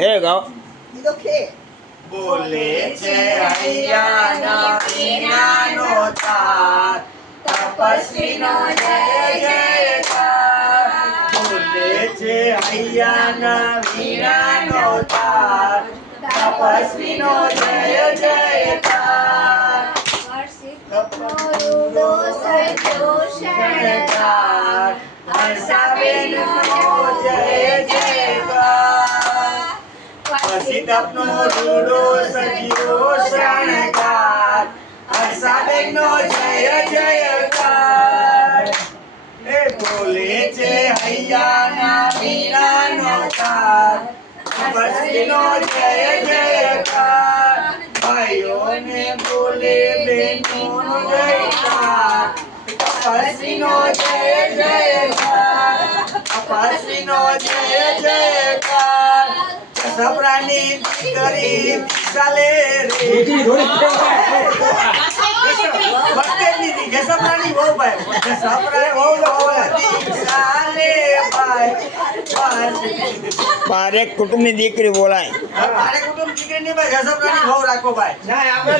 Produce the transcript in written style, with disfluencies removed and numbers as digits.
એ ગાઓ બોલે છે હૈયાના વીણાનો તાર તપસ્વીનો જય જયકાર બોલે છે હૈયાના વીણાનો તાર તપસ્વીનો જય જયકાર રૂડો સજો શણગાર હર્ષાબેનનો જય જયકાર પછી તપનો રૂડો સજ્યો શણગાર હર્ષાબેનનો જય જયકાર એ બોલે છે હૈયાના વીણાનો તાર તપસ્વીનો જય જયકાર ભાઈઓને બોલે બહેનોનો જયકાર તપસ્વીનો જય જયકાર તપસ્વીનો જય જયકાર સપરાની દીકરી ચાલે રે ભક્તની દીકરી સપરાની બહુ ભાઈ સપરાની બહુ ચાલે ભાઈ પારે કુટુંબની દીકરી બોલાય મારે કુટુંબ દીકરી ની ભાઈ સપરાની બહુ રાખો ભાઈ ના આપણે